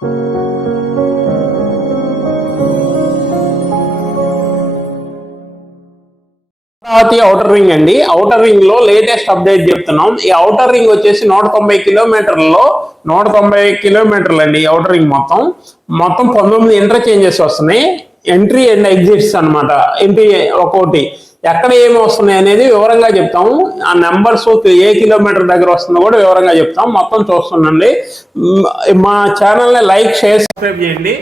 Amaravati outer ring అండి. Outer ring లో latest update చెప్తున్నాం. ఈ ఔటర్ రింగ్ వచ్చేసి 190 కిలోమీటర్లలో 190 కిలోమీటర్లు అండి. ఔటర్ రింగ్ మొత్తం 19 ఇంటర్చేంజెస్ వస్తున్నాయి. ఎంట్రీ అండ్ ఎగ్జిట్స్ అనమాట. ఎంట్రీ ఒక్కోటి ఎక్కడ ఏమి వస్తున్నాయి అనేది వివరంగా చెప్తాము. ఆ నెంబర్స్ ఏ కిలోమీటర్ దగ్గర వస్తుందో కూడా వివరంగా చెప్తాం. మొత్తం చూస్తుండండి. మా ఛానల్ని లైక్, షేర్, సబ్స్క్రైబ్ చేయండి.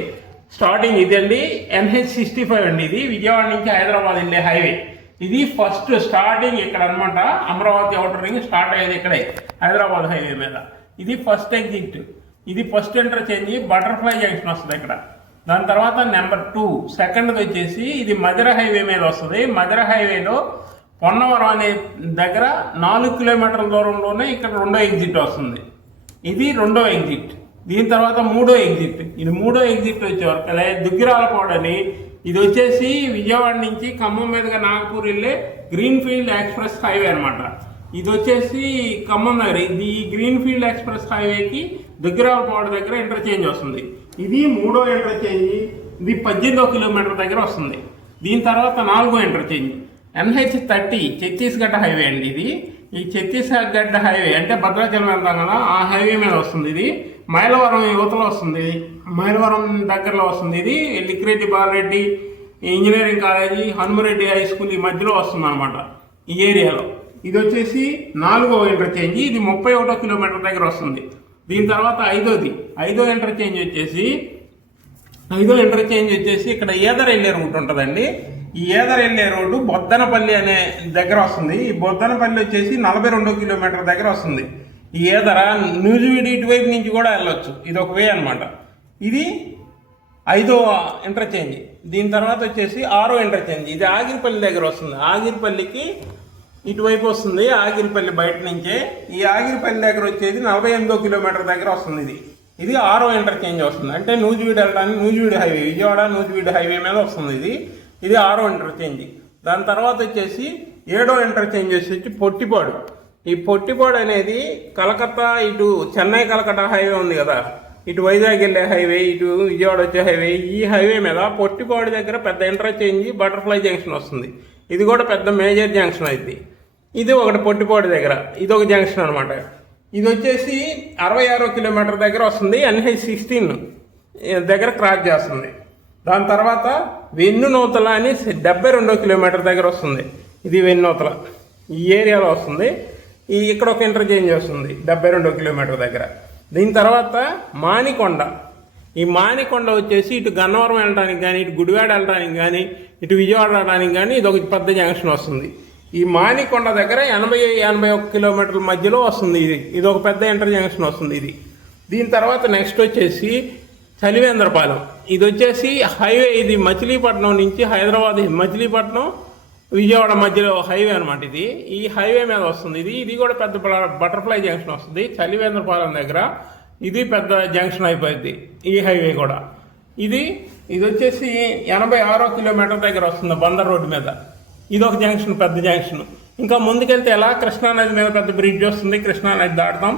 స్టార్టింగ్ ఇదండి NH65 అండి. ఇది విజయవాడ నుంచి హైదరాబాద్ వెళ్ళే హైవే. ఇది ఫస్ట్ స్టార్టింగ్ ఇక్కడ అనమాట. అమరావతి ఔటర్ రింగ్ స్టార్ట్ అయ్యేది ఇక్కడే హైదరాబాద్ హైవే మీద. ఇది ఫస్ట్ ఎగ్జిట్, ఇది ఫస్ట్ ఇంటర్చేంజ్. బటర్ఫ్లై జంక్షన్ వస్తుంది ఇక్కడ. దాని తర్వాత నెంబర్ 2 సెకండ్ వచ్చేసి ఇది మధిర హైవే మీద వస్తుంది. మధిర హైవేలో పొన్నవరం అనే దగ్గర 4 కిలోమీటర్ల దూరంలోనే ఇక్కడ రెండో ఎగ్జిట్ వస్తుంది. ఇది రెండో ఎగ్జిట్. దీని తర్వాత మూడో ఎగ్జిట్. ఇది మూడో ఎగ్జిట్ వచ్చేవరకు దుగ్గిరాలపాడని. ఇది వచ్చేసి విజయవాడ నుంచి ఖమ్మం మీదుగా నాగపూర్ వెళ్ళే గ్రీన్ ఫీల్డ్ ఎక్స్ప్రెస్ హైవే అనమాట. ఇది వచ్చేసి ఖమ్మం దగ్గర. ఇది గ్రీన్ ఫీల్డ్ ఎక్స్ప్రెస్ హైవేకి దుగ్గిరాలపాడ దగ్గర ఇంటర్చేంజ్ వస్తుంది. ఇది మూడో ఇంటర్చేంజ్. ఇది 18 కిలోమీటర్ దగ్గర వస్తుంది. దీని తర్వాత 4వ ఇంటర్చేంజ్ NH30 ఛత్తీస్గఢ్ హైవే అండి. ఇది ఈ ఛత్తీస్గఢ్ హైవే అంటే భద్రాచలం వెళ్తాం కదా, ఆ హైవే మీద వస్తుంది. ఇది మైలవరం యువతలో వస్తుంది. మైలవరం దగ్గరలో వస్తుంది. ఇది Lakireddy Balireddy engineering college, Hanumareddy high school ఈ మధ్యలో వస్తుంది అనమాట ఈ ఏరియాలో. ఇది వచ్చేసి 4వ ఇంటర్చేంజ్. ఇది 31 కిలోమీటర్ దగ్గర వస్తుంది. దీని తర్వాత ఐదో ఇంటర్చేంజ్ వచ్చేసి ఇక్కడ ఏదర్ వెళ్ళే రూట్ ఉంటుందండి. ఈ ఏదర్ వెళ్ళే రోడ్డు బొద్దనపల్లి అనే దగ్గర వస్తుంది. ఈ బొద్దనపల్లి వచ్చేసి 42 కిలోమీటర్ దగ్గర వస్తుంది. ఈ ఏదర న్యూజివీడు ఇటువైపు నుంచి కూడా వెళ్ళొచ్చు. ఇది ఒక వే అనమాట. ఇది 5వ ఇంటర్చేంజ్. దీని తర్వాత వచ్చేసి 6వ ఇంటర్చేంజ్. ఇది ఆగిరిపల్లి దగ్గర వస్తుంది. ఆగిరిపల్లికి ఇటువైపు వస్తుంది. ఆగిరిపల్లి బయట నుంచే. ఈ ఆగిరిపల్లి దగ్గర వచ్చేది 48 కిలోమీటర్ దగ్గర వస్తుంది. ఇది 6వ ఇంటర్చేంజ్ వస్తుంది. అంటే నూజివీడు వెళ్ళడానికి నూజివీడు హైవే, విజయవాడ నూజివీడు హైవే మీద వస్తుంది. ఇది 6వ ఇంటర్చేంజ్. దాని తర్వాత వచ్చేసి 7వ ఇంటర్చేంజ్ వచ్చేసి పొట్టిపాడు. ఈ పొట్టిపాడు అనేది కలకత్తా ఇటు చెన్నై కలకత్తా హైవే ఉంది కదా, ఇటు వైజాగ్ వెళ్ళే హైవే, ఇటు విజయవాడ వచ్చే హైవే. ఈ హైవే మీద పొట్టిపాడు దగ్గర పెద్ద ఇంటర్చేంజ్ బటర్ఫ్లై జంక్షన్ వస్తుంది. ఇది కూడా పెద్ద మేజర్ జంక్షన్ అయింది. ఇది ఒకటి పొట్టిపాడు దగ్గర, ఇది ఒక జంక్షన్ అనమాట. ఇది వచ్చేసి 66 కిలోమీటర్ దగ్గర వస్తుంది. NH16 దగ్గర క్రాస్ చేస్తుంది. దాని తర్వాత వెన్నునూతల అని 72 కిలోమీటర్ దగ్గర వస్తుంది. ఇది వెన్నునూతల ఈ ఏరియాలో వస్తుంది. ఇక్కడ ఒక ఇంటర్చేంజ్ వస్తుంది 72 కిలోమీటర్ దగ్గర. దీని తర్వాత మానికొండ. ఈ మానికొండ వచ్చేసి ఇటు గన్నవరం వెళ్ళడానికి కానీ, ఇటు గుడివాడ వెళ్ళడానికి కానీ, ఇటు విజయవాడ వెళ్ళడానికి కానీ ఇది ఒక పెద్ద జంక్షన్ వస్తుంది. ఈ మానికొండ దగ్గర 80-81 కిలోమీటర్ల మధ్యలో వస్తుంది. ఇది ఒక పెద్ద ఇంటర్ జంక్షన్ వస్తుంది. దీని తర్వాత నెక్స్ట్ వచ్చేసి చలివేంద్రపాలెం. ఇది వచ్చేసి హైవే. ఇది మచిలీపట్నం నుంచి హైదరాబాద్, మచిలీపట్నం విజయవాడ మధ్యలో హైవే అనమాట. ఈ హైవే మీద వస్తుంది. ఇది కూడా పెద్ద బటర్ఫ్లై జంక్షన్ వస్తుంది చలివేంద్రపాలెం దగ్గర. ఇది పెద్ద జంక్షన్ అయిపోయింది ఈ హైవే కూడా. ఇది వచ్చేసి 86 కిలోమీటర్ దగ్గర వస్తుంది బందర్ రోడ్డు మీద. ఇది ఒక జంక్షన్, పెద్ద జంక్షన్. ఇంకా ముందుకెళ్తే ఎలా కృష్ణానది మీద పెద్ద బ్రిడ్జ్ వస్తుంది. కృష్ణానది దాటుతాం,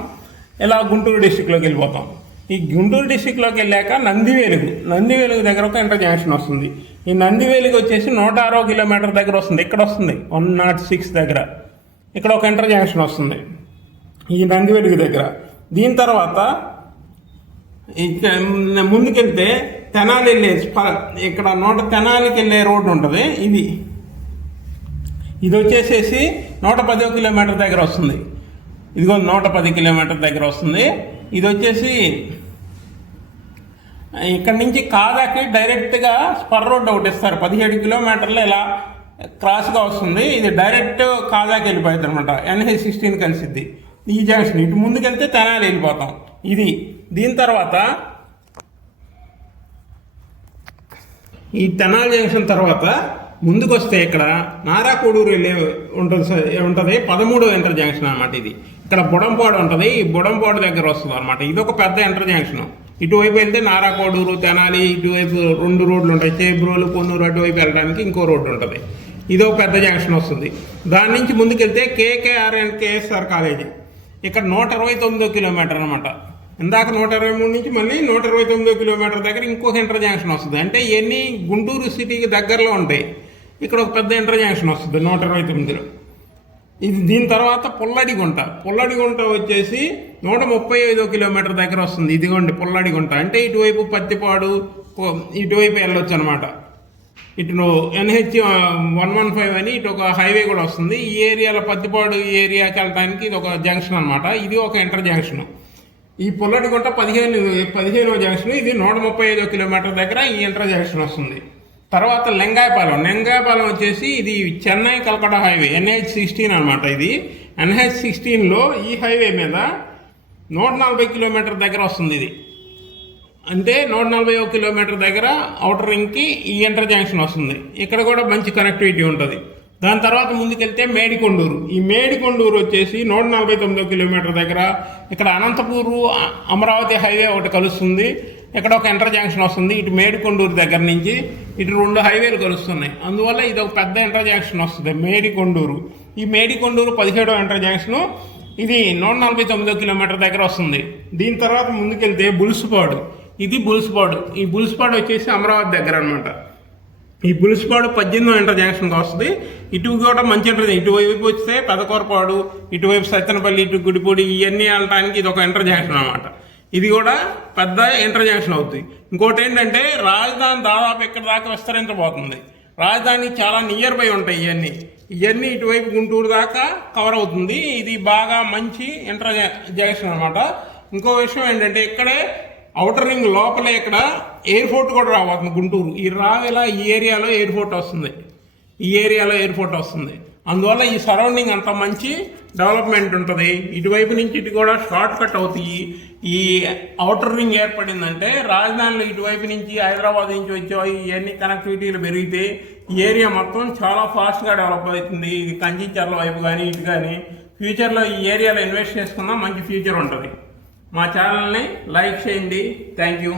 ఇలా గుంటూరు డిస్టిక్లోకి వెళ్ళిపోతాం. ఈ గుంటూరు డిస్టిక్లోకి వెళ్ళాక నందివేలుగు దగ్గర ఒక ఇంటర్ జంక్షన్ వస్తుంది. ఈ నందివేలుగు వచ్చేసి 106 కిలోమీటర్ దగ్గర వస్తుంది. ఇక్కడ వస్తుంది 106 దగ్గర. ఇక్కడ ఒక ఇంటర్ జంక్షన్ వస్తుంది ఈ నందివేలుగు దగ్గర. దీని తర్వాత ముందుకెళ్తే తెనాలి వెళ్ళే ఇక్కడ తెనాలికి వెళ్ళే రోడ్డు ఉంటుంది. ఇది వచ్చేసేసి 110 కిలోమీటర్ దగ్గర వస్తుంది. ఇదిగో 110 కిలోమీటర్ దగ్గర వస్తుంది. ఇది వచ్చేసి ఇక్కడ నుంచి కాదాకి డైరెక్ట్గా స్పర్ రోడ్ ఒకటి ఇస్తారు. 17 కిలోమీటర్లు ఇలా క్రాస్గా వస్తుంది. ఇది డైరెక్ట్ కాదాకి వెళ్ళిపోతుంది అనమాట. NH16 కలిసిద్ది ఈ జంక్షన్. ఇటు ముందుకెళ్తే తెనాలి వెళ్ళిపోతాం. దీని తర్వాత ఈ తెనాలి జంక్షన్ తర్వాత ముందుకు వస్తే ఇక్కడ నారాకోడూరు వెళ్ళే ఉంటుంది 13వ ఇంటర్ జంక్షన్ అనమాట. ఇక్కడ బుడంపాడు ఉంటుంది. ఈ బుడంపాడు దగ్గర వస్తుంది అనమాట. ఇది ఒక పెద్ద ఇంటర్ జంక్షన్. ఇటువైపు వెళ్తే నారాకోడూరు, తెనాలి, ఇటువైపు 2 రోడ్లు ఉంటాయి. చేబ్రోలు, పొన్నూరు అటువైపు వెళ్ళడానికి ఇంకో రోడ్డు ఉంటుంది. ఇది ఒక పెద్ద జంక్షన్ వస్తుంది. దాని నుంచి ముందుకెళ్తే KKR అండ్ KSR కాలేజీ. ఇక్కడ 129 కిలోమీటర్ అనమాట. ఇందాక 123 నుంచి మళ్ళీ 129 కిలోమీటర్ దగ్గర ఇంకొక ఇంటర్ జంక్షన్ వస్తుంది. అంటే ఇవన్నీ గుంటూరు సిటీకి దగ్గరలో ఉంటాయి. ఇక్కడ ఒక పెద్ద ఇంటర్ జంక్షన్ వస్తుంది 129లో. ఇది దీని తర్వాత పుల్లడిగుంట వచ్చేసి 135 కిలోమీటర్ దగ్గర వస్తుంది. ఇదిగోండి పుల్లడిగుంట. అంటే ఇటువైపు పత్తిపాడు ఇటువైపు వెళ్ళొచ్చు అనమాట. ఇటు NH 115 అని ఇటు ఒక హైవే కూడా వస్తుంది. ఈ ఏరియాలో పత్తిపాడు ఈ ఏరియాకి వెళ్ళడానికి ఇది ఒక జంక్షన్ అనమాట. ఇది ఒక ఇంటర్ జంక్షన్. ఈ పుల్లడిగుంట 15వ జంక్షన్. ఇది 135 కిలోమీటర్ దగ్గర ఈ ఇంటర్ జంక్షన్ వస్తుంది. తర్వాత లింగాయపాలెం వచ్చేసి ఇది చెన్నై కల్కటా హైవే NH 16 అనమాట. ఇది NH 16లో ఈ హైవే మీద 140 కిలోమీటర్ దగ్గర వస్తుంది. ఇది అంటే 141 కిలోమీటర్ దగ్గర అవుటర్ రింగ్కి ఈ ఇంటర్ జంక్షన్ వస్తుంది. ఇక్కడ కూడా మంచి కనెక్టివిటీ ఉంటుంది. దాని తర్వాత ముందుకెళ్తే మేడికొండూరు. ఈ మేడికొండూరు వచ్చేసి 149 కిలోమీటర్ దగ్గర. ఇక్కడ అనంతపూరు అమరావతి హైవే ఒకటి కలుస్తుంది. ఇక్కడ ఒక ఇంటర్ జంక్షన్ వస్తుంది. ఇటు మేడికొండూరు దగ్గర నుంచి ఇటు 2 హైవేలు కలుస్తున్నాయి. అందువల్ల ఇది ఒక పెద్ద ఇంటర్ జంక్షన్ వస్తుంది మేడికొండూరు. ఈ మేడికొండూరు 17వ ఇంటర్ జంక్షను. ఇది 149 కిలోమీటర్ దగ్గర వస్తుంది. దీని తర్వాత ముందుకెళ్తే బులుసుపాడు. ఇది బులుసుపాడు. ఈ బులుసుపాడు వచ్చేసి అమరావతి దగ్గర అనమాట. ఈ బులుసుపాడు 18వ ఇంటర్ జంక్షన్కి వస్తుంది. ఇటు కూడా మంచి ఇంటర్. ఇటువైపు వస్తే పెదకూరపాడు, ఇటువైపు సత్తెనపల్లి, ఇటు గుడిపూడి ఇవన్నీ వెళ్ళడానికి ఇది ఒక ఇంటర్ జంక్షన్ అనమాట. ఇది కూడా పెద్ద ఇంటర్ జంక్షన్ అవుతుంది. ఇంకోటి ఏంటంటే రాజధాని దాదాపు ఇక్కడ దాకా విస్తరించబోతుంది. రాజధాని చాలా నియర్ బై ఉంటాయి. ఇవన్నీ ఇటువైపు గుంటూరు దాకా కవర్ అవుతుంది. ఇది బాగా మంచి ఇంటర్ జంక్షన్ అనమాట. ఇంకో విషయం ఏంటంటే ఇక్కడే అవుటర్ రింగ్ లోపలే ఇక్కడ ఎయిర్పోర్ట్ కూడా రాబోతుంది గుంటూరు. ఈ రావేలా ఈ ఏరియాలో ఎయిర్పోర్ట్ వస్తుంది. అందువల్ల ఈ సరౌండింగ్ అంత మంచి డెవలప్మెంట్ ఉంటుంది. ఇటువైపు నుంచి ఇటు కూడా షార్ట్ కట్ అవుతాయి. ఈ అవుటర్ రింగ్ ఏర్పడిందంటే రాజధానిలో ఇటువైపు నుంచి హైదరాబాద్ నుంచి వచ్చేవి ఇవన్నీ కనెక్టివిటీలు పెరిగితే ఈ ఏరియా మొత్తం చాలా ఫాస్ట్గా డెవలప్ అవుతుంది. ఇది కంచిచర్ల వైపు కానీ ఇటు కానీ ఫ్యూచర్లో ఈ ఏరియాలో ఇన్వెస్ట్ చేసుకున్నా మంచి ఫ్యూచర్ ఉంటుంది. మా ఛానల్ని లైక్ చేయండి. Thank you.